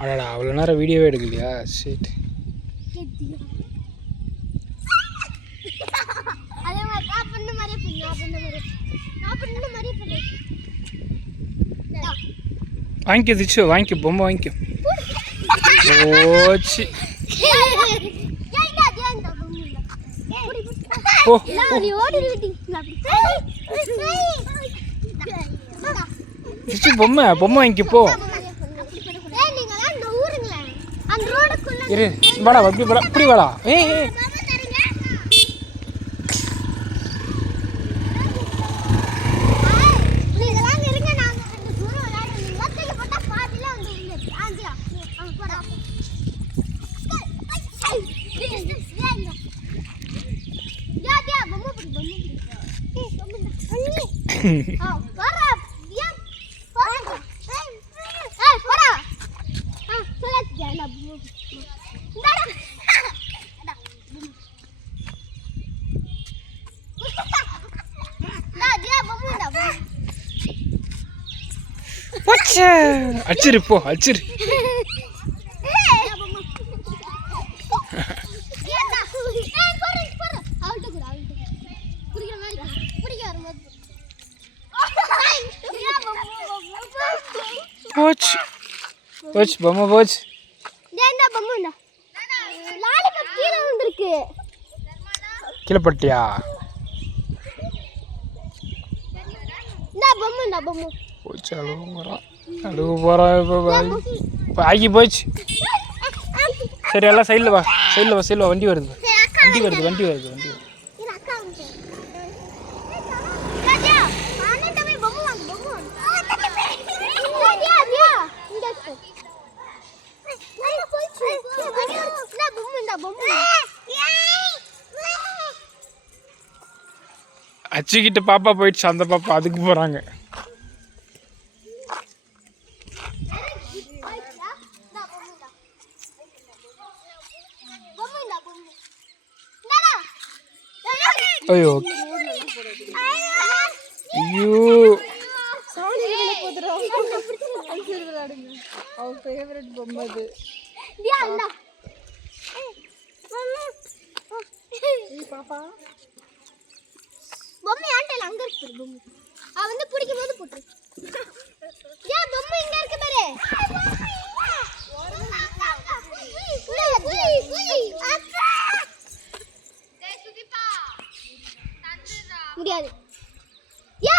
அடடா அவ்வளோ நேரம் வீடியோவே எடுக்கலையா? சரி. வாங்கிக்க திச்சு, வாங்கிக்க பொம்மை வாங்கிக்க. ஓச்சு ஓ திச்சு பொம்மை பொம்மை வாங்கிக்க போ. இரு வாடா, அப்படி வாடா, இப்படி வாடா. ஏய் அச்சிரு போ, அச்சிரு. போச்சு போச்சு பொம்மை போச்சு. கீழே பட்டியா? போச்சு அழுவு போகிறான், அழுவு போகிறான். இப்போ ஆகி போச்சு. சரி எல்லாம் சைடில் வா, சைடில் வா, சைடில் வா. வண்டி வருது, வண்டி வருது, வண்டி வருது, வண்டி வருது. அச்சுக்கிட்ட பாப்பா போயிடுச்சு, அந்த பாப்பா அதுக்கு போகிறாங்க. ஐயோ ஐயோ பாப்பா பொம்மை ஆண்டல அங்க இருக்கு பொம்மை. அவ வந்து பிடிக்கும் போது போட்டு. ஏன் பொம்மை இங்க இருக்கு பாரு.